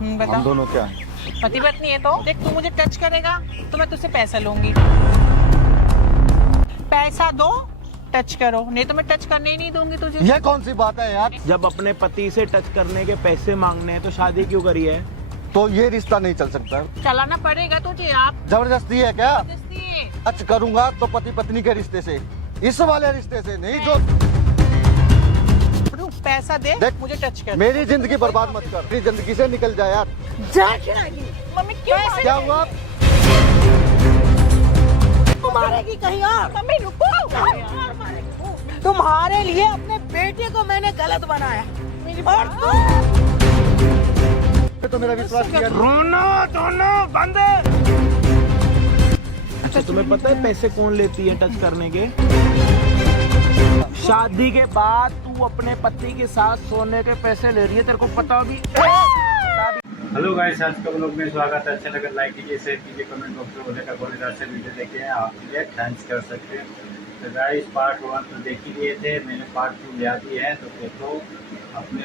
बता। हम दोनों क्या है? पति पत्नी है तो देख, तू मुझे टच करेगा तो मैं तुझसे पैसा लूंगी। पैसा दो, टच करो, नहीं तो मैं टच करने ही नहीं दूंगी तुझे। ये कौन सी बात है यार? जब अपने पति से टच करने के पैसे मांगने हैं तो शादी क्यों करी है? तो ये रिश्ता नहीं चल सकता। चलाना पड़ेगा तुझे। आप जबरदस्ती है क्या? जबरदस्ती है। टच करूंगा तो पति पत्नी के रिश्ते से, इस वाले रिश्ते से नहीं। जो पैसा दे, देख, मुझे टच कर। मेरी जिंदगी बर्बाद मत कर, मेरी जिंदगी से निकल जा यार। मम्मी क्यों? क्या हुआ? तू मारेगी कहीं और। मम्मी रुको। तुम्हारे लिए अपने बेटे को मैंने गलत बनाया और तो मेरा विश्वास किया। रोना धोना बंद। अच्छा, तुम्हें पता है पैसे कौन लेती है टच करने के? शादी के बाद तू अपने पति के साथ सोने के पैसे ले रही है, तेरे को पता भी? हेलो गाइस, आज का ब्लॉग में स्वागत है। अच्छा लगा लाइक कीजिए, शेयर कीजिए, कमेंट बॉक्स में बोले का बोलेदार से वीडियो देखे हैं आप लिए थैंक्स कर सकते हैं। तो गाइस पार्ट 1 तो देख ही लिए थे, मैंने पार्ट 2 लिया दी है, तो देखो अपने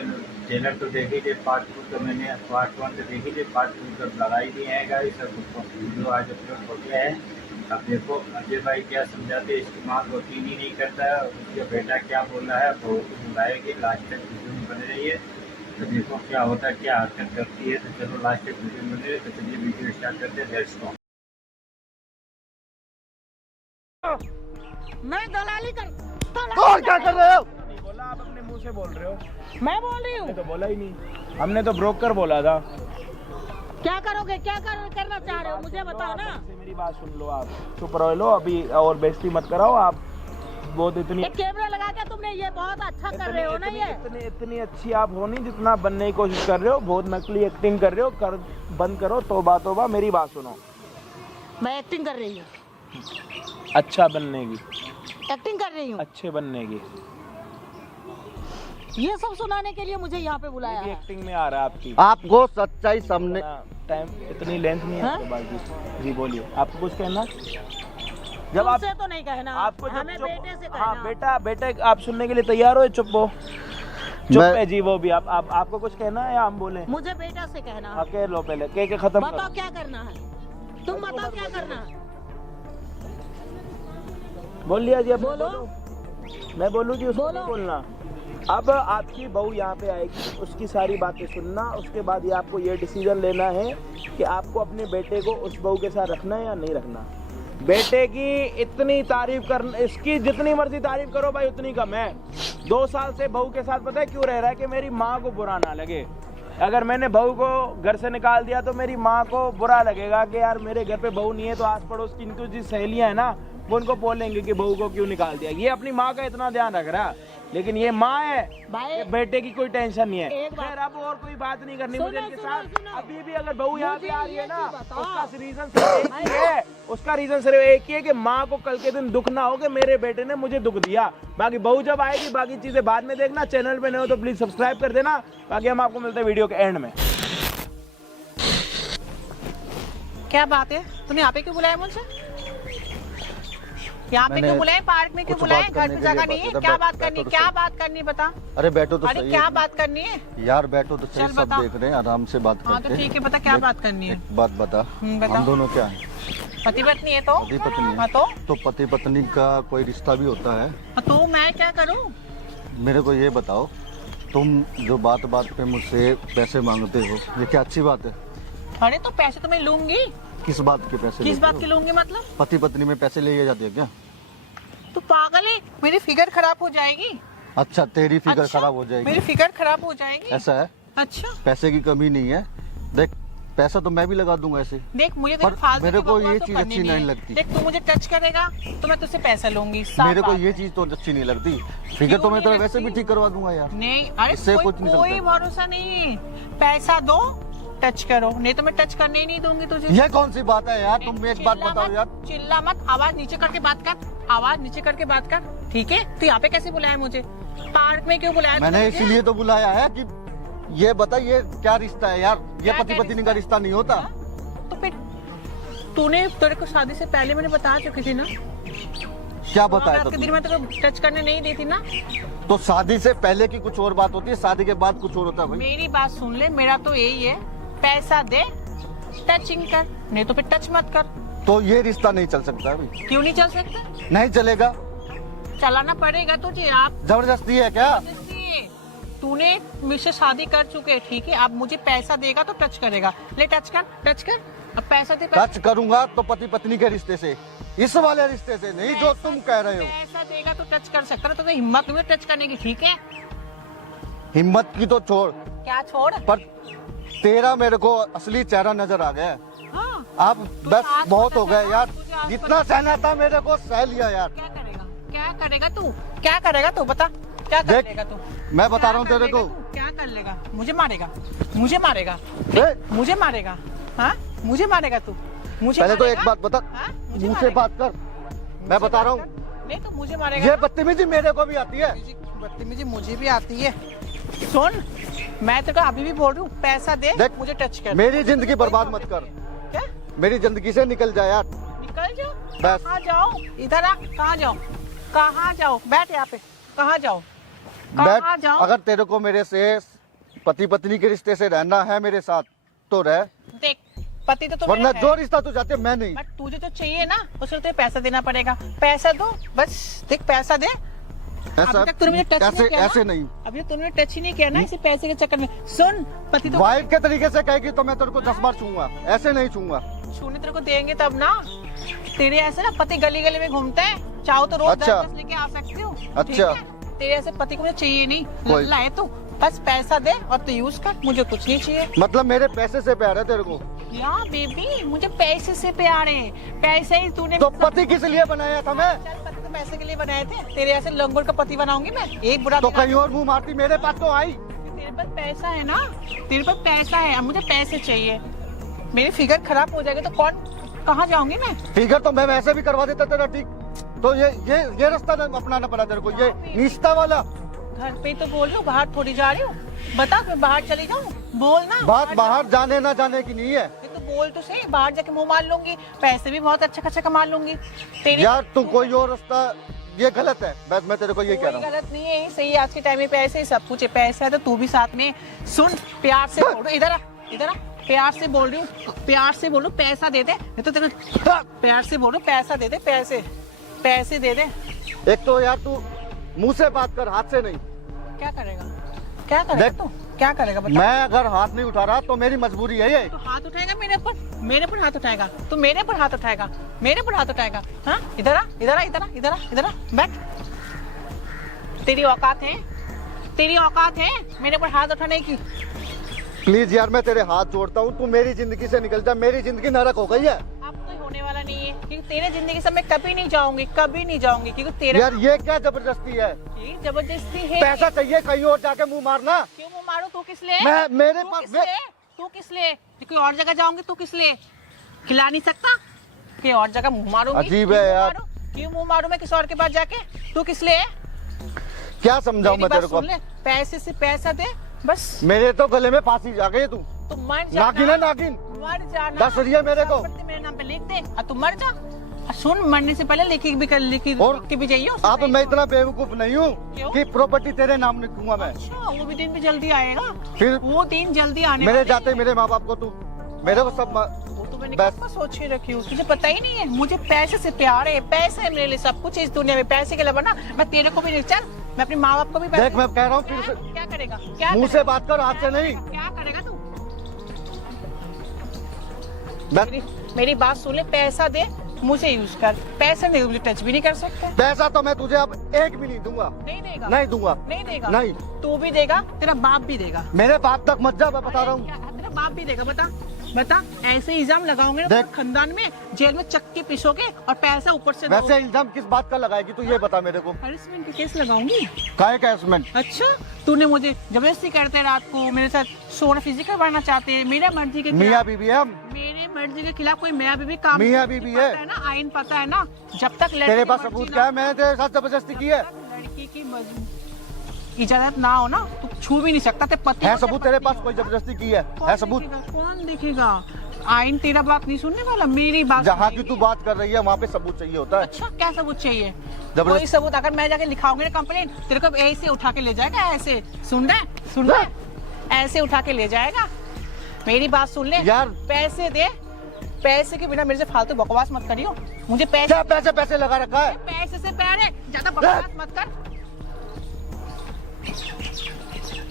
चैनल तो देख लीजिए। पार्ट 2 तो मैंने पार्ट 1 तो देख लीजिए, पार्ट 2 तो लगा ही दिए हैं गाइस। अब वीडियो आज अपलोड हो गया है। अब देखो अजय भाई क्या समझाते हैं, इसकी माँ को यकीन ही नहीं करता है, उसका बेटा क्या बोल रहा है, बहू को बुलाएगी। लास्ट तक वीडियो में बने रहिए, तो देखो क्या होता है, क्या हरकत करती है। तो चलो लास्ट तक वीडियो में बने रहिए। तो चलिए वीडियो स्टार्ट करते हैं। Let's go. मैं दलाली कर। और क्या कर रहे हो? नहीं बोला, आप अपने मुंह से बोल रहे हो। मैं बोल रही हूँ। हमने तो बोला ही नहीं, हमने तो ब्रोकर बोला था। क्या करोगे, क्या करना चाह रहे हो मुझे बताओ ना। मेरी बात सुन लो, आप चुप रह लो अभी और बेइज्जती मत कराओ। आप बहुत इतनी एक कैमरा लगा के तुमने ये बहुत अच्छा कर रहे हो ना। ये इतनी अच्छी आप हो नहीं जितना बनने की कोशिश कर रहे हो। बहुत नकली एक्टिंग कर रहे हो। बंद करो, तौबा तौबा। मेरी बात सुनो, मैं एक्टिंग कर रही हूँ। अच्छा बनने की, एक्टिंग कर रही हूँ। अच्छे बनने की। ये सब सुनाने के लिए मुझे यहाँ पे बुलाया ये भी है। एक्टिंग में आ रहा है आपकी। आपको सच्चाई सामने। टाइम इतनी लेंथ नहीं है हाँ? आपके पास भी। जी बोलिए, आपको कुछ कहना? जब आप तुमसे तो नहीं कहना, आपको जब हमें चुप, बेटे से कहना। हाँ बेटे आप सुनने के लिए तैयार हो? चुप हो, चुप मैं- है जी। वो भी आप आपको कुछ कहना है या हम बोले? मुझे बेटा से कहना। हाँ, कह लो पहले, कह के खत्म बताओ करो। क्या करना है, तुम बताओ क्या करना है। बोल लिया जी, अब बोलो। मैं बोलूँ जी, उसको बोलो। नहीं बोलना। अब आपकी बहू यहाँ पे आएगी, उसकी सारी बातें सुनना। उसके बाद ये आपको ये डिसीजन लेना है कि आपको अपने बेटे को उस बहू के साथ रखना है या नहीं रखना। बेटे की इतनी तारीफ कर, इसकी जितनी मर्जी तारीफ करो भाई उतनी कम है। 2 साल से बहू के साथ पता है क्यों रह रहा है? कि मेरी माँ को बुरा ना लगे। अगर मैंने बहू को घर से निकाल दिया तो मेरी माँ को बुरा लगेगा कि यार मेरे घर पे बहू नहीं है। तो आस पड़ोस की इनकी जो सहेलियां है ना, वो उनको बोलेंगे कि बहू को क्यों निकाल दिया। ये अपनी माँ का इतना ध्यान रख रहा है, लेकिन ये माँ है भाई ये बेटे की कोई टेंशन नहीं है। एक बात- खैर अब और कोई बात नहीं करनी सुनो, मुझे इनके सुनो, साथ। सुनो। अभी भी अगर बहू यहाँ पे मुझे आ रही है ये ना, चीज़ बताओ। उसका रीजन सिर्फ एक ही है। उसका रीजन सिर्फ एक ही है कि माँ को कल के दिन दुख ना हो कि मेरे बेटे ने मुझे दुख दिया। बाकी बहू जब आएगी बाकी चीजें बाद में देखना। चैनल पे नए हो तो प्लीज सब्सक्राइब कर देना। बाकी हम आपको मिलते हैं वीडियो के एंड में। क्या बात है, तुमने यहाँ पे क्यों बुलाया मुझे? यहाँ पे मैंने क्यों बुलाए? पार्क में क्यों कुछ बुलाए? बात घर करने पे के लिए जगह नहीं है? बात- क्या बैठ- बात करनी? बैठो तो क्या सही। बात करनी बता। अरे बैठो तो अरे सही। क्या एक बात करनी है? मिनट। यार बैठो तो सही, चल सब बता। देख रहे हैं, आराम से बात हाँ करते तो हैं। ठीक है, बता क्या बात करनी है? एक बात बता, बता। हम दोनों क्या है? पति पत्नी है तो? पति पत्नी हाँ है। तो पति पत्नी का कोई रिश्ता भी होता है। तो मैं क्या करूँ? मेरे को ये बताओ, तुम जो बात बात पे मुझसे पैसे मांगते हो, ये क्या अच्छी बात है? अरे तो पैसे तो मैं लूंगी। किस बात के पैसे किस लेते बात हो? के लूंगी मतलब? पति पत्नी में पैसे लिए जाते हैं क्या? तू पागल है? मेरी फिगर खराब हो जाएगी। अच्छा, तेरी फिगर अच्छा? खराब हो जाएगी। मेरी फिगर खराब हो जाएगी। ऐसा है? अच्छा पैसे की कमी नहीं है। देख, पैसा तो मैं भी लगा दूंगा ऐसे। देख, मुझे पर तेरे फालतू मेरे की को बकवास ये तो चीज करनी अच्छी नहीं है। लगती। देख, तू मुझे टच करेगा तो मैं तुझसे पैसा लूंगी। साफ मेरे को बात ये है। चीज तो अच्छी नहीं लगती। फिगर तो मैं नहीं तेरा वैसे भी लगती? ठीक करवा दूंगा यार। नहीं, अरे इससे कुछ नहीं कोई चलता। भरोसा नहीं है। पैसा दो, टच करो, नहीं तो मैं टच करने ही नहीं दूंगी तुझे। ये कौन सी बात है यार? तुम एक बात चिल्ला बताओ मत, यार। चिल्ला मत, आवाज नीचे करके बात कर। आवाज नीचे करके बात कर, ठीक है? तो यहाँ पे कैसे बुलाया मुझे? पार्क में क्यों बुलाया मैंने तूने मुझे? इसीलिए तो बुलाया है कि ये बता, ये क्या रिश्ता है यार? ये क्या पति क्या पत्नी का रिश्ता नहीं होता। तो फिर तूने, तेरे को शादी से पहले मैंने बता चुकी थी ना। क्या बताया रात था के दिन तूने? में तेरे को टच करने नहीं दी थी ना। तो शादी से पहले की कुछ और बात होती है, शादी के बाद कुछ और होता है भाई। मेरी बात सुन ले, मेरा तो यही है पैसा दे, टचिंग कर, नहीं तो फिर टच मत कर। तो ये रिश्ता नहीं चल सकता अभी। क्यों नहीं चल सकता? नहीं चलेगा। चलाना पड़ेगा तुझे। आप जबरदस्ती है क्या? तूने मुझसे शादी कर चुके, ठीक है? अब मुझे पैसा देगा तो टच करेगा। ले टच कर, टच कर। अब पैसा दे। टच करूंगा तो पति पत्नी के रिश्ते से, इस वाले रिश्ते से नहीं जो तुम कह रहे हो। पैसा देगा तो टच कर सकता है, तो हिम्मत नहीं टच करने की, ठीक है? हिम्मत की तो छोड़, क्या छोड़? पर तेरा मेरे को असली चेहरा नजर आ गया है। हाँ। अब बस आज बहुत हो पता गया चला, यार, तुझे आज जितना सहना था मेरे को सह लिया यार। क्या करेगा? क्या करेगा तू? क्या करेगा तू? बता, क्या कर देख, लेगा तू? मैं बता क्या रहा हूँ कर तेरे लेगा को। तू? क्या कर लेगा? मुझे मारेगा, मुझे मारेगा, ए, मुझे मारेगा। हाँ, मुझे मारेगा तू? मुझे पहले तो मारेगा? एक बात बता, हाँ? मुझे मुंह से मारेगा? बात कर। मैं बता रहा हूँ, नहीं तो मुझे मारेगा। ये बदतमीजी मेरे को भी आती है। बदतमीजी मुझे भी आती है। सुन, मैं तेरे को अभी भी बोल रही हूँ, पैसा दे, देख, मुझे टच कर। मेरी जिंदगी बर्बाद मत कर। क्या? मेरी जिंदगी से निकल जा यार। निकल जाओ। बस। कहाँ जाओ? इधर आ। कहाँ जाओ? कहाँ जाओ? बैठ यहाँ पे। कहाँ जाओ? बैठ। कहाँ जाओ? अगर तेरे को मेरे से पति पत्नी के रिश्ते से रहना है मेरे साथ तो रह, देख, पति तो वरना मेरा जो है। रिश्ता तू चाहते मैं नहीं। बट तुझे तो चाहिए ना, उसके लिए तुझे पैसा देना पड़ेगा। पैसा दो, बस। देख, पैसा दे। ऐसा अभी तक तूने मुझे टच ऐसे नहीं किया ना? ऐसे नहीं। अभी तक तूने टच ही नहीं किया ना इसी पैसे के चक्कर में। सुन, पति तो वाइफ के तरीके से कहेगी तो मैं तेरे को 10 बार छूंगा, ऐसे नहीं छूंगा। छूने तेरे को देंगे तब ना। तेरे ऐसे ना पति गली गली में घूमते हैं, चाहो तो रोज अच्छा। 10 लेके आ सकती हूँ। अच्छा। ठीक है? तेरे ऐसे पति को मुझे चाहिए नहीं। कोई- लल्ला है तू। बस पैसा दे और तू यूज कर, मुझे कुछ नहीं चाहिए। मतलब मेरे पैसे से प्यार है तेरे को? या बेबी, मुझे पैसे से प्यार है। पैसे ही तूने तो पति किस लिए बनाया था मैं? चल, पति तो पैसे के लिए बनाए थे। तेरे ऐसे लंगोर का पति बनाऊंगी मैं? एक बुरा तो दिन कहीं और मुंह मारती, मेरे पास तो आई। तेरे पास पैसा है ना, तेरे पास पैसा है। अब मुझे पैसे चाहिए। मेरी फिगर खराब हो जाएगी तो कहाँ जाऊंगी मैं? फिगर तो मैं वैसे भी करवा देता तेरा ठीक। तो ये रास्ता अपनाना पड़ा तेरे को, ये निश्ता वाला। घर पे तो बोल रही हूँ, बाहर थोड़ी जा रही हूँ। बता, मैं बाहर चली जाऊँ? बोल ना। बात बाहर जाने ना जाने की नहीं है तो बोल तो सही, बाहर जाके मुंह मार लूंगी, पैसे भी बहुत अच्छा खासा कमा लूंगी। तेरी यार। तू कोई और रास्ता, ये गलत है। बस मैं तेरे को ये कह कोई रहा हूँ। गलत नहीं है, सही। आज के टाइम में पैसे ही सब कुछ है। पैसा है तो तू भी साथ में। सुन, प्यार से बोल रही हूँ, इधर आ, इधर आ। प्यार से बोल रही हूँ, प्यार से बोलो, पैसा दे दे। नहीं तो तेरे प्यार से बोलो, पैसा दे दे, पैसे दे दे। एक तो यार तू मुंह से बात कर, हाथ से नहीं। क्या करेगा? क्या करेगा देख, तू? क्या करेगा बता? मैं अगर हाथ नहीं उठा रहा तो मेरी मजबूरी है ये। तो हाथ उठाएगा मेरे ऊपर? मेरे ऊपर हाथ उठाएगा? तू मेरे ऊपर हाथ उठाएगा? मेरे ऊपर हाथ उठाएगा? हाँ, इधर आ, इधर आ, इधर आ, इधर आ, इधर आ, बैठ। तेरी औकात है? तेरी औकात है मेरे ऊपर हाथ उठाने की? प्लीज यार, मैं तेरे हाथ जोड़ता हूँ, तू मेरी जिंदगी से निकल जा। मेरी जिंदगी नरक हो गई है। अब तो होने वाला नहीं है, क्योंकि तेरे जिंदगी से मैं कभी नहीं जाऊंगी, कभी नहीं जाऊंगी, क्योंकि तेरा यार ये क्या जबरदस्ती है? ये जबरदस्ती है। पैसा चाहिए, कहीं और जाके मुंह मारना। क्यों मुंह मारू? तू किस लिए? मैं मेरे तू पास किस लिए? तू किस लिए? कोई और जगह जाऊंगी, तू किस लिए? खिला नहीं सकता? कोई और जगह मुंह मारूंगी? अजीब है क्यों मुंह यार। मारूं? क्यों मुंह मारू मैं किसी और के पास जाके? तू किस लिए? क्या समझाऊं मेरी मैं बात तेरे को? सुन ले, पैसे से पैसा दे, बस। मेरे तो गले में फांसी आ गई तू। तू मर जा। नागिन है नागिन। मर जाना। दस रही है मेरे को। संपत्ति मेरे नाम पे लिख दे और तू मर जा। और सुन, मरने से पहले लिखी भी कर, लिखी और की भी चाहिए उससे अब नहीं मैं तो। इतना बेवकूफ नहीं हूँ क्यों? कि प्रॉपर्टी तेरे नाम लिखूंगा मैं। अच्छा, वो भी दिन भी जल्दी आएगा। फिर वो दिन जल्दी आने मेरे वाले जाते हैं। मेरे माँ बाप को तू, मेरे को सब वो तो मैंने बस। कब सोच ही रखी हूँ, तुझे पता ही नहीं है। मुझे पैसे से प्यार है, पैसे है मेरे लिए सब कुछ इस दुनिया में। पैसे के अलावा ना मैं तेरे को भी नहीं, चल मैं अपने माँ बाप को भी पैसे। देख, मैं कह रहा हूँ फिर से क्या करेगा? क्या मुंह करेगा? से बात कर, हाथ से नहीं। क्या करेगा तू? बस मेरी बात सुन ले, पैसा दे, मुझे यूज कर। पैसे नहीं, मुझे टच भी नहीं कर सकते। पैसा तो मैं तुझे अब एक भी नहीं दूंगा। नहीं देगा? नहीं दूंगा। नहीं देगा? नहीं। तू भी देगा, तेरा बाप भी देगा। मेरे बाप तक मत जा, मैं बता रहा हूँ। क्या तेरा बाप भी देगा? बता बता। ऐसे इल्जाम लगाओगे ना देख। तो खानदान में जेल में चक्के पीसोगे और पैसा ऊपर से वैसे इल्जाम किस बात का लगाएगी तू, ये बता मेरे को। हरेसमेंट के केस लगाऊंगी। काहे का हरासमेंट? अच्छा, तूने मुझे जबरदस्ती करते हैं, रात को मेरे साथ सोना फिजिकल करना चाहते हैं, मेरा मर्जी के मियाँ खिलाफ। बीवी है हम। मेरे मर्जी के खिलाफ कोई मियाँ बीवी काम मियाँ बीवी है। पता है ना, आइन पता है ना। जब तक लड़की तेरे की पास मर्जी सबूत ना- क्या है? मैंने तेरे साथ जबरदस्ती की है? जब तक लड़की की इजाजत ना हो ना, तो छू भी नहीं सकता। ते पति है हो, ते सबूत तेरे पत्नी पास? हो। कोई जबरदस्ती की है? कौन है सबूत? देखेगा? कौन देखेगा? आइन तेरा बात नहीं सुनने वाला, मेरी बात जहाँ की सुनेगी। तू बात कर रही है वहाँ पे सबूत चाहिए होता है। अच्छा, क्या सबूत चाहिए? जबरदस्त- कोई सबूत अगर मैं जाके लिखाऊंगी ना कंप्लेन, तेरे को ऐसे उठा के ले जाएगा। ऐसे सुन रहा है? सुन रहा है? ऐसे उठा के ले जाएगा। मेरी बात सुन ले यार। पैसे दे, पैसे के बिना मेरे से फालतू बकवास मत करियो। मुझे पैसे क्या पैसे पैसे लगा रखा है? पैसे से प्यार है, ज्यादा बकवास मत कर।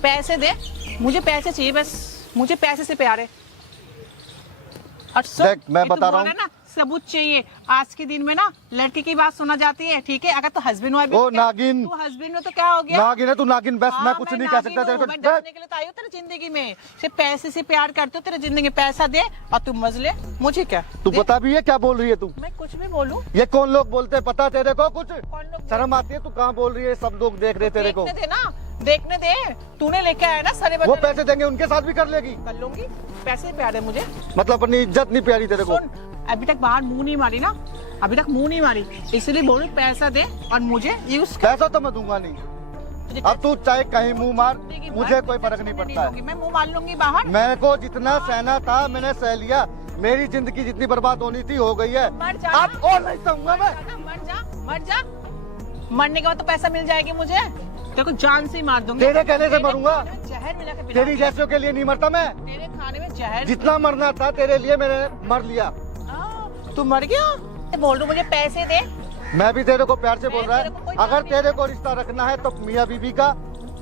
पैसे दे, मुझे पैसे चाहिए बस, मुझे पैसे से प्यार है। और सुन, देख, मैं ये तू बता रहा बोला ना सबूत चाहिए। आज के दिन में ना लड़की की बात सुना जाती है, ठीक है? अगर तो हस्बैंड वाइफ ओ नागिन, तू हस्बैंड हो तो क्या हो गया? नागिन है तू, नागिन। बस हाँ, मैं कुछ नहीं कह नागिन सकता तेरे हूँ, को। मैं डरने के लिए तो आई हूँ तेरी जिंदगी में। सिर्फ पैसे से प्यार करते हो, तेरी जिंदगी में पैसा दे और तू मजले। मुझे क्या तू दे? बता भी है क्या बोल रही है तू? मैं कुछ भी बोलूं? ये कौन लोग बोलते हैं पता तेरे को? कुछ कौन लोग शर्म आती है? तू कहाँ बोल रही है? सब लोग देख रहे तेरे को। देखने दे ना, देखने दे। तूने लेके आया ना सारे वो बच्चे। पैसे देंगे उनके साथ भी कर लेगी? कर लूंगी, पैसे प्यार है मुझे। मतलब अपनी इज्जत नहीं प्यारी तेरे को? सुन, अभी तक बाहर मुंह नहीं मारी ना, अभी तक मुंह नहीं मारी, इसलिए बोलूं पैसा दे और मुझे यूज कर। पैसा तो मैं दूंगा नहीं। तुझे अब तू चाहे कहीं मुंह मार, देगी मुझे बाहर, कोई फर्क नहीं पड़ता है। मैं मुंह मार लूंगी बाहर। मेरे को जितना सहना था मैंने सह लिया। मेरी जिंदगी जितनी बर्बाद होनी थी हो गई है। मर जा। अब और नहीं सहूंगा मैं। मर जा, मर जा। मरने के बाद तो पैसा मिल जाएगी मुझे। तेरे को जान से ही मार दूंगी। तेरे कहने से मरूंगा। जहर मिला के तेरी जैसों के लिए नहीं मरता मैं। तेरे खाने में जहर। जितना मरना था तेरे लिए मैंने मर लिया। तू मर गया? बोल रहा मुझे पैसे दे। मैं भी तेरे को प्यार से बोल रहा तेरे को कोई है। अगर काम तेरे को रिश्ता रखना है तो मियाँ बीबी का,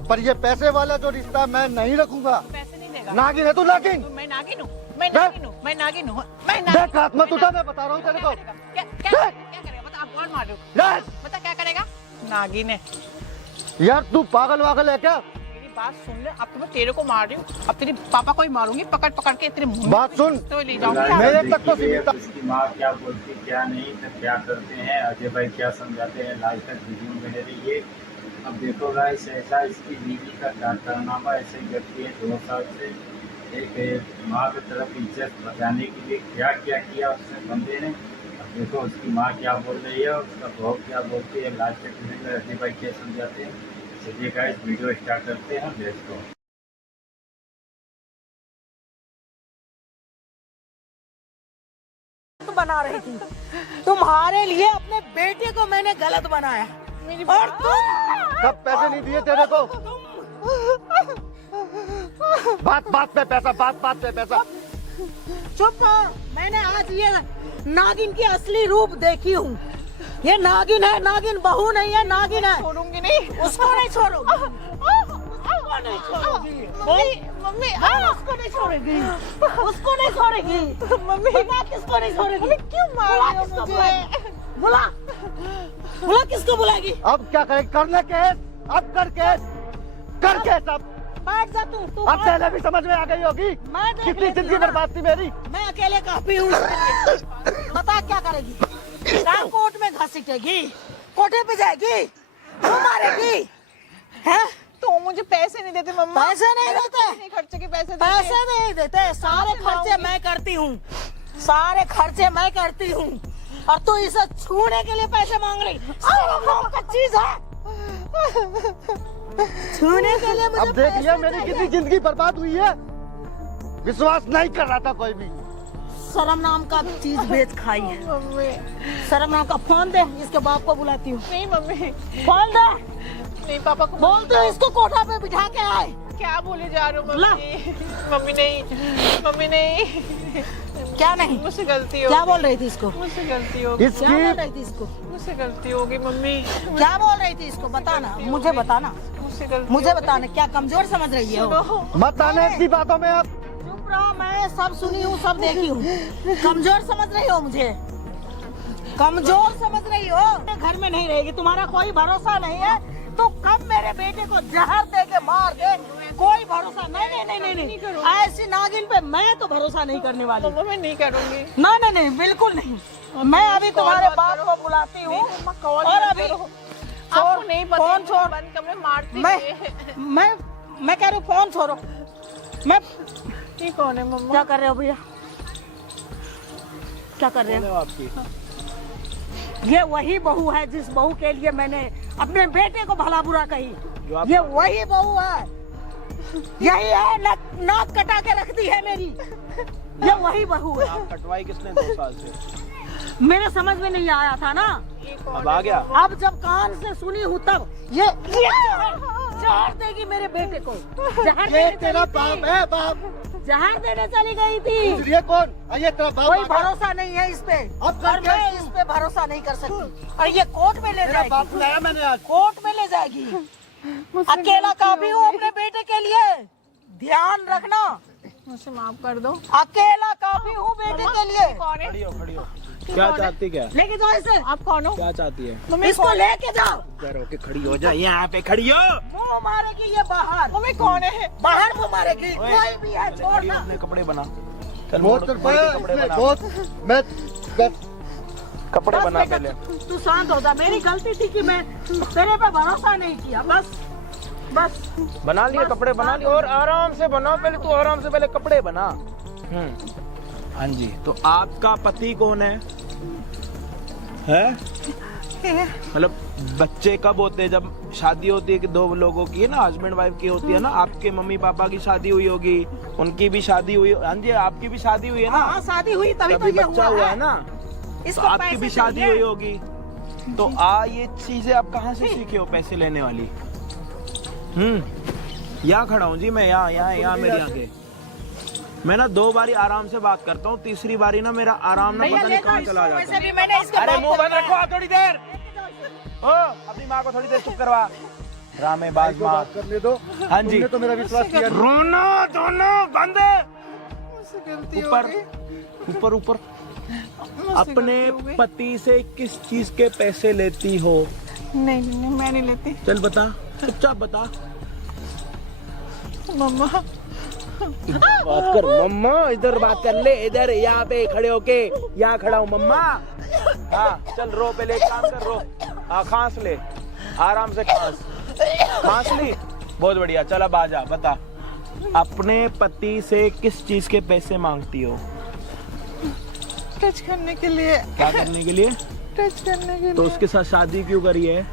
पर ये पैसे वाला जो रिश्ता मैं नहीं रखूंगा। पैसे नहीं देगा। नागिन है तू, नागिन। मैं नागिन हूँ, मैं नागिन हूँ, मैं नागिन हूँ, मैं नागिन। देख हाथ मत उठा, मैं बता रहा हूँ तेरे को। क्या करेगा बता? आप कौन मार रहे हो? बता क्या करेगा? नागिन है यार तू पागल वागल है क्या? मेरी बात सुन ले। अब तो मैं तेरे को मार रही हूँ, अब तेरे पापा को ही मारूंगी पकड़ पकड़ के तेरे मुंह में बात सुन। तो ले तो जाऊंगी। गाइस, मेरे अब तक तो देखिए सीमित था। इसकी माँ क्या बोलती क्या नहीं, फिर क्या करते हैं, अजय भाई क्या समझाते हैं, लास्ट तक वीडियो में बने रहिए। अब देखो गाइस, ऐसा इसकी बीवी का क्या कारनामा ऐसे ही करती है 2 साल से। एक माँ की तरफ इज्जत बचाने के लिए क्या क्या किया उसने बंदे ने। अब देखो उसकी माँ क्या बोल रही है, उसका बहू क्या बोलती है, लास्ट तक वीडियो में अजय भाई क्या समझाते हैं। चलिए गाइस वीडियो स्टार्ट करते हैं। Let's go. बना रही थी तुम्हारे लिए, अपने बेटे को मैंने गलत बनाया। और तुम कब पैसे नहीं दिए तेरे को? बात बात पे पैसा, बात बात पे पैसा। चुप हो। मैंने आज ये नागिन की असली रूप देखी हूँ। ये नागिन है, नागिन बहू नहीं है, नागिन है। छोड़ूंगी नहीं, उसको नहीं छोड़ोगी, उसको नहीं छोड़ोगी। मम्मी उसको नहीं छोड़ेगी, उसको नहीं छोड़ेगी। मम्मी बता किसको नहीं छोड़ेगी? क्यों मार रही हो किसको मुझे? बुला, बुला किसको बुलाएगी? अब क्या करे? करना केस, अब कर केस, कर केस अब। बैठ जा तू अब पहले भी समझ में आ गई होगी मैं देख कितनी लेती जिंदगी हूँ ना। बर्बाद थी मेरी। मैं अकेले काफी हूँ। बता क्या करेगी? क्या कोर्ट में घसीटेगी? कोठे पे जाएगी? क्यों मारेगी? हैं? तो मुझे पैसे नहीं देते मम्मा। पैसे नहीं देते? नहीं खर्चे के पैसे देते। पैसे नहीं देते। सारे खर्चे मैं करती हूँ, सारे खर्चे मैं करती हूँ, और तू इसे छूने के लिए पैसे मांग रही? का चीज है छूने के लिए मुझे अब देख लिया पैसे मेरी चाहिए। कितनी जिंदगी बर्बाद हुई है। विश्वास नहीं कर रहा था कोई भी। शर्म नाम का चीज बेच खाई है। मम्मी शर्म नाम का फोन दे, इसके बाप को बुलाती हूँ। नहीं मम्मी, फोन दे। नहीं पापा को बोल दो इसको कोठा पे बिठा के आए। क्या बोले जा रहे हो ला। मम्मी? मम्मी नहीं, मम्मी नहीं, क्या नहीं? मुझसे गलती हो क्या बोल रही थी इसको? मुझसे गलती होगी, क्या बोल इसकी रही थी इसको? मुझसे गलती होगी मम्मी, क्या बोल रही थी इसको? बताना, मुझे बताना, मुझसे गलती मुझे बताना। क्या कमजोर समझ रही है वो? हो। मत आना इसकी बातों में अब। चुप रहो, मैं सब सुनी हूँ, सब देखी हूँ। कमजोर समझ रही हो मुझे? कमजोर समझ रही हो? घर में नहीं रहेगी, तुम्हारा कोई भरोसा नहीं है तो कब मेरे बेटे को जहर दे के मार दे, कोई भरोसा नहीं। नहीं नहीं नहीं नहीं, ऐसी नागिन पे मैं तो भरोसा नहीं करने वाली। मम्मा मैं नहीं करूंगी। नहीं नहीं नहीं, बिल्कुल नहीं। मैं अभी तुम्हारे बाप को बुलाती हूँ, और अभी आपको नहीं पता, फोन छोड़। बंद कमरे मारते मैं थे। मैं कह रही हूँ फोन छोड़ो। मैं ये कौन है मम्मा? क्या कर रहे हो भैया? क्या कर रहे हो? आपकी ये वही बहू है जिस बहू के लिए मैंने अपने बेटे को भला बुरा कही। ये वही बहू है, यही है। नाक कटा के रख दी है मेरी। ये वही बहू है। आप कटवाई किसने 2 साल से? मेरे समझ में नहीं आया था ना, ये कौन अब आ गया। अब जब कान से सुनी हूँ तब ये जहर देगी मेरे बेटे को। जहर ये देने तेरा चली थी। बाप है, बाप। जहर देने चली गई थी। ये कौन? ये तेरा बाप कोई आ गया। भरोसा नहीं है इस पे, अब और क्या मैं इस पे भरोसा नहीं कर सकती। और ये कोर्ट में ले तेरा बाप जाएगी, लाया मैंने आज। कोर्ट में ले जाएगी। अकेला काफी हूँ अपने बेटे के लिए, ध्यान रखना। मुझे माफ कर दो। अकेला काफी हूँ बेटे के लिए। कौन है? खड़ी हो क्या चाहती क्या लेके जाओ इसे, आप कौन हो? क्या चाहती है? मम्मी इसको लेके जाओ। इधर होके खड़ी हो जा, यहाँ पे खड़ी हो। वो मारेगी ये बाहर, मम्मी कौन है? बाहर वो मारेगी। कोई भी है छोड़ना। अपने कपड़े बना, चल बहुत मोड़, कर पाया कपड़े इसने, बना, बहुत मैं कपड़े बस बना बेटा, पहले। तू शांत हो जा। मेरी गलती थी कि मैं तेरे पे भरोसा नहीं किया। बस बस बना लिए कपड़े, बना लिए। और आराम से बनाओ, पहले तू आराम से पहले कपड़े बना। हाँ जी, तो आपका पति कौन है? मतलब बच्चे कब होते हैं? जब शादी होती है कि दो लोगों की है ना, हस्बैंड वाइफ की होती है ना। आपके मम्मी पापा की शादी हुई होगी, उनकी भी शादी हुई। हाँ जी, आपकी भी शादी हुई है ना, हाँ शादी हुई तभी तो तभी ये बच्चा हुआ है ना। इसको तो आपकी पैसे भी शादी चाहिए। हुई होगी। तो ये चीजें आप कहाँ से सीखे हो पैसे लेने वाली? यहाँ खड़ा हूँ जी मैं, यहाँ मेरे आगे। मैं ना 2 बारी आराम से बात करता हूँ, तीसरी बारी ना मेरा आराम ना भैया पता नहीं देखो, कहाँ चला इसको जाता वैसे है। भी मैंने इसके अरे बाप मुंह को बंद रखो थोड़ी देर। ओ अपनी माँ को थोड़ी देर चुप करवा, ड्रामेबाज इसको माँ। बात करने दो। हाँ जी, तुमने तो मेरा विश्वास किया नहीं। रोना धोना बंद। मुझसे गलती हो ऊपर गई। ऊपर ऊपर। मुझसे अपने गलती हो गई। पति से किस चीज के पैसे लेती हो? नहीं मैं नहीं लेती। चल बता, चुपचाप बता। मम्मा बात कर मम्मा, इधर बात कर ले, इधर यहाँ पे खड़े होके, यहाँ खड़ा हूँ मम्मा। हाँ चल रो, पहले एक काम कर, रो। हाँ खांस ले, आराम से खांस ली। बहुत बढ़िया, चल अब आजा, बता अपने पति से किस चीज के पैसे मांगती हो? टच करने के लिए। क्या करने के लिए? टच करने के लिए। तो उसके साथ शादी क्यों करी है?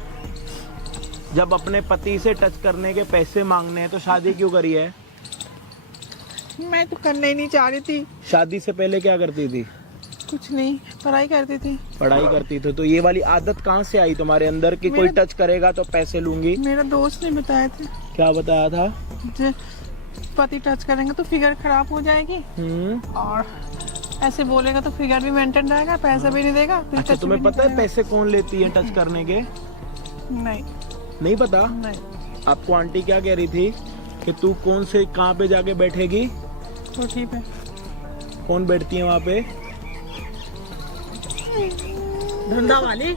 जब अपने पति से टच करने के पैसे मांगने हैं तो शादी क्यों करी है? मैं तो करना ही नहीं चाह रही थी। शादी से पहले क्या करती थी? कुछ नहीं, पढ़ाई करती थी। पढ़ाई करती थी। तो ये वाली आदत कहाँ से आई तुम्हारे अंदर कि कोई टच करेगा तो पैसे लूंगी? मेरा दोस्त ने बताया था, क्या बताया था? जो पति टच करेंगे तो फिगर खराब हो जाएगी, और ऐसे बोलेगा तो फिगर भी मेंटेन रहेगा, पैसा भी नहीं देगा। फिर अच्छा touch तुम्हें भी पता नहीं है पैसे कौन लेती है टच करने के? करेगा। नहीं नहीं पता? नहीं। आपको आंटी क्या कह रही थी कि तू कौन से कहाँ पे जाके बैठेगी? तो ठीक है। कौन बैठती है वहाँ पे? धंधा वाली।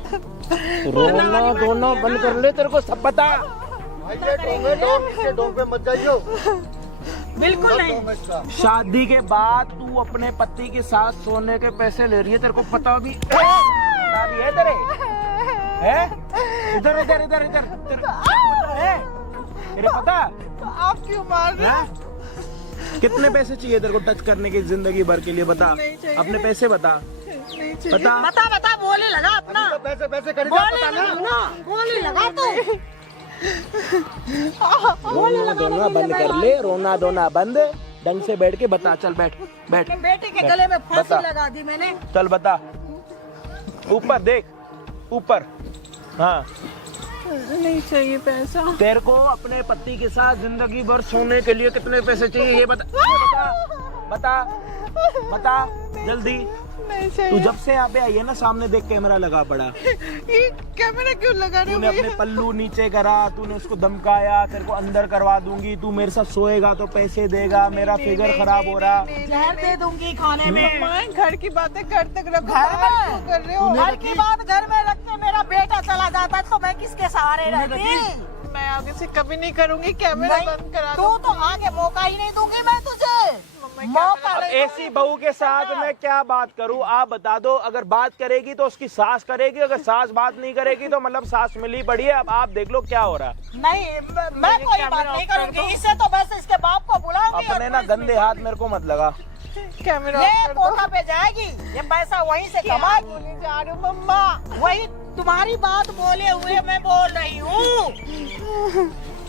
रोना धोना बंद कर ले, तेरे को सब पता। इसके डोंग पे मत जाइयो। बिल्कुल नहीं। मैं इसका। शादी के बाद तू अपने पति के साथ सोने के पैसे ले रही है, तेरे को पता भी है तेरे? है? इधर इधर इधर इधर तेरे पता? आप क्यों मार रहे हैं? कितने पैसे चाहिए तेरे को टच करने की जिंदगी भर के लिए? बता, नहीं चाहिए। अपने पैसे बता, नहीं चाहिए। बता। बता बोले लगा अपना, पैसे पैसे खरीदा बोले पता ना। लगा, बोले लगा तू। रोना धोना बंद कर ले, रोना धोना बंद। ढंग से बैठ के बता, चल बैठ बैठ। अपने बेटे के गले में बता। फांसी लगा दी मैंने। चल बता, ऊपर देख, ऊपर। हाँ नहीं चाहिए पैसा। तेरे को अपने पति के साथ जिंदगी भर सोने के लिए कितने पैसे चाहिए ये बता, बता बता बता जल्दी। नहीं तू चाहिए। जब से यहाँ पे आई है ना, सामने देख कैमरा लगा पड़ा। ये कैमरा क्यों लगा रहे हो तूने अपने भैया? पल्लू नीचे करा, तूने उसको धमकाया, तेरे को अंदर करवा दूंगी, तू मेरे साथ सोएगा तो पैसे देगा, मेरा फिगर खराब हो रहा। जहर दे दूंगी खाने में। माँ घर की बातें कर तक रखो, घर में? बाहर क्यों कर रहे हो? घर की बात घर में रख के मेरा बेटा चला जाता तो मैं किसके सहारे रहती? मैं आगे से कभी नहीं करूंगी, कैमरा नहीं, बंद करा तू दो। तो आगे मौका ही नहीं दूंगी मैं तुझे। मौका अब नहीं ऐसी बहू के साथ मैं क्या बात करूं? आप बता दो। अगर बात करेगी तो उसकी सास करेगी, अगर सास बात नहीं करेगी तो मतलब सास मिली पड़ी है। अब आप देख लो क्या हो रहा है। नहीं, मैं कोई बात नहीं करूंगी इससे, तो बस इसके बाप को बुलाऊंगी। अपने ना गंदे हाथ मेरे को मत लगा। कैमरा ये कर दो। कोठा पे जाएगी, ये पैसा वहीं से कमाएगी। बोलने जा रही हूँ मम्मा। वही तुम्हारी बात बोले हुए मैं बोल रही हूँ।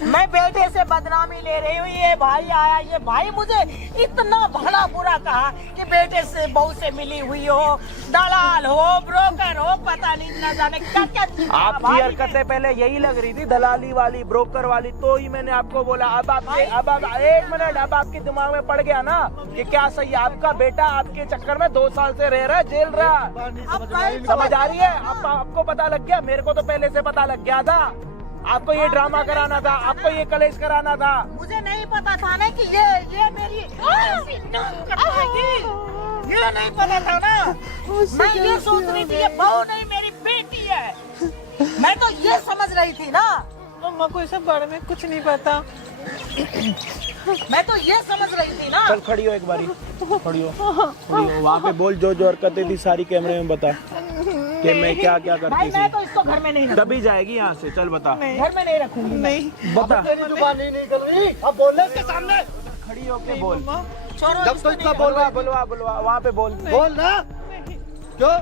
मैं बेटे से बदनामी ले रही हूँ। ये भाई आया, ये भाई मुझे इतना भला बुरा कहा कि बेटे से बहू से मिली हुई हो, दलाल हो, ब्रोकर हो, पता नहीं न जाने क्या क्या चीज़। आपकी हरकतें पहले यही लग रही थी, दलाली वाली, ब्रोकर वाली, तो ही मैंने आपको बोला। अब एक मिनट, अब आपके दिमाग में पड़ गया ना कि क्या सही है। आपका बेटा आपके चक्कर में 2 साल से रह रहा है, जेल रहा है, समझ आ रही है? आपको पता लग गया, मेरे को तो पहले से पता लग गया था। आपको ये ड्रामा कराना था, आपको ये कलेश कराना था। मुझे नहीं पता था ना कि ये मेरी ये नहीं पता था ना। मैं ये सोच रही थी ये बहू नहीं मेरी बेटी है। मैं तो ये समझ रही थी ना। मम्मा को इस बारे में कुछ नहीं पता। मैं तो ये समझ रही थी ना। चल खड़ी हो, एक बारी खड़ी हो। वहाँ पे बोल, जो जो हरकतें थी सारी कैमरे में बता कि मैं क्या क्या भाई करती मैं थी। तो इसको घर में नहीं रखूंगी। कभी जाएगी यहाँ से, चल बता। घर में नहीं रखूंगी। नहीं बता, जुबान नहीं निकल रही, अब बोलने के सामने खड़ी होके बोल। मम्मा छोड़ो जब इसको तक नहीं का बोल रहा बुलवा वहाँ पे बोल। बोल ना। क्यों?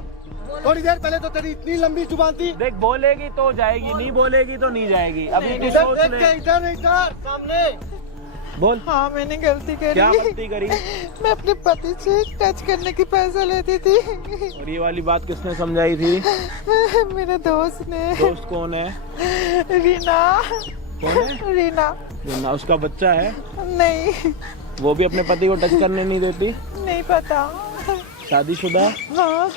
थोड़ी देर पहले तो तेरी इतनी लंबी जुबान थी। देख, बोलेगी तो जाएगी, नहीं बोलेगी तो नहीं जाएगी। अभी तू इधर सोच देख ले। के, इधर इधर सामने बोल, हाँ मैंने गलती करी। क्या गलती करी? मैं अपने पति से टच करने की पैसा लेती थी। और ये वाली बात किसने समझाई थी? मेरे दोस्त ने। दोस्त कौन है? रीना। कौन है? रीना। उसका बच्चा है? नहीं वो भी अपने पति को टच करने नहीं देती? नहीं पता। शादीशुदा? हाँ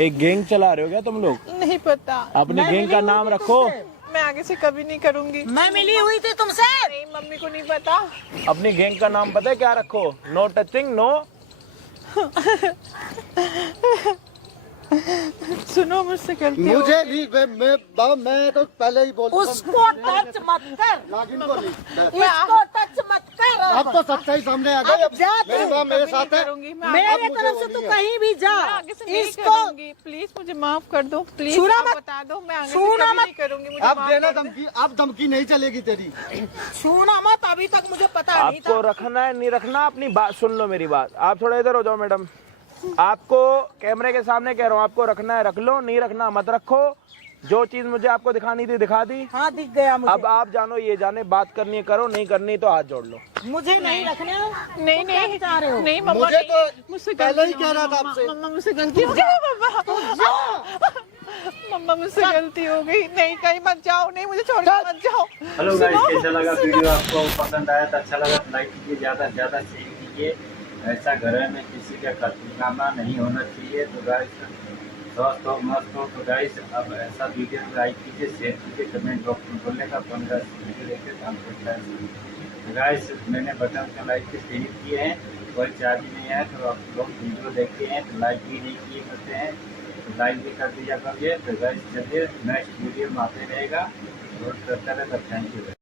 एक गैंग चला रहे हो क्या तुम लोग? नहीं पता। अपने गैंग का नाम रखो। मैं आगे से कभी नहीं करूंगी। मैं मिली हुई थी तुमसे। नहीं मम्मी को नहीं पता। अपनी गैंग का नाम पता है क्या रखो? No touching, no. सुनो मुझसे गलती हो मुझे नहीं, मैं तो पहले ही बोल उसको टच मत कर। नागिन को नहीं। इसको टच मत कर। अब तो सच्चाई सामने आ गई। अब जा तू। मेरे बाप मेरे साथ है। करूंगी मैं। मेरे तरफ से तू कहीं भी जा। मैं आगे से नहीं इसको करूंगी। प्लीज मुझे माफ कर दो। प्लीज छूना आप मत। बता दो। मैं आगे से छूना कभी मत। नहीं करूंगी। मुझे अब माफ देना कर दो। धमकी, अब धमकी नहीं चलेगी तेरी। छूना मत। अभी तक मुझे पता नहीं आपको था। रखना है नहीं रखना, अपनी बात सुन लो। मेरी बात, आप थोड़ा इधर हो जाओ मैडम। आपको कैमरे के सामने कह रहा हूँ, आपको रखना है रख लो, नहीं रखना मत रखो। जो चीज मुझे आपको दिखानी थी दिखा दी। हाँ दिख गया मुझे। अब आप जानो ये जाने, बात करनी है करो, नहीं करनी तो हाथ जोड़ लो। मुझे नहीं रखने। नहीं क्या नहीं चाह रहे हो? नहीं मम्मा मुझे तो मुझसे पहले ही गलती कह हो रहा गई, था मम्मा। आपसे। मम्मा मुझसे गलती हो गई। मम्मा मुझसे गलती हो गई। नहीं कहीं मत जाओ। नहीं मुझे छोड़ के मत जाओ। हेलो गाइस, कैसा लगा वीडियो? आपको पसंद आया तो अच्छा लगा तो लाइक कीजिए, ज़्यादा से ज़्यादा शेयर कीजिए। ऐसा घर में किसी का कत्लेआम नहीं होना चाहिए। तो गाइस स्वस्थ हो, मस्त हो। तो गाइस अब ऐसा वीडियो लाइक कीजिए, शेयर कीजिए, कमेंट बॉक्स में बोलने का फोन का वीडियो देखिए तो हमको। गाइस मैंने बटन को लाइक के क्लिक किए हैं, कोई चार्ज नहीं है। तो आप लोग वीडियो देखते हैं तो लाइक भी नहीं किए करते हैं, तो लाइक भी कर दिया करिए। तो गाइस चलिए नेक्स्ट वीडियो में आते रहेगा और करता रहेगा। Thank you.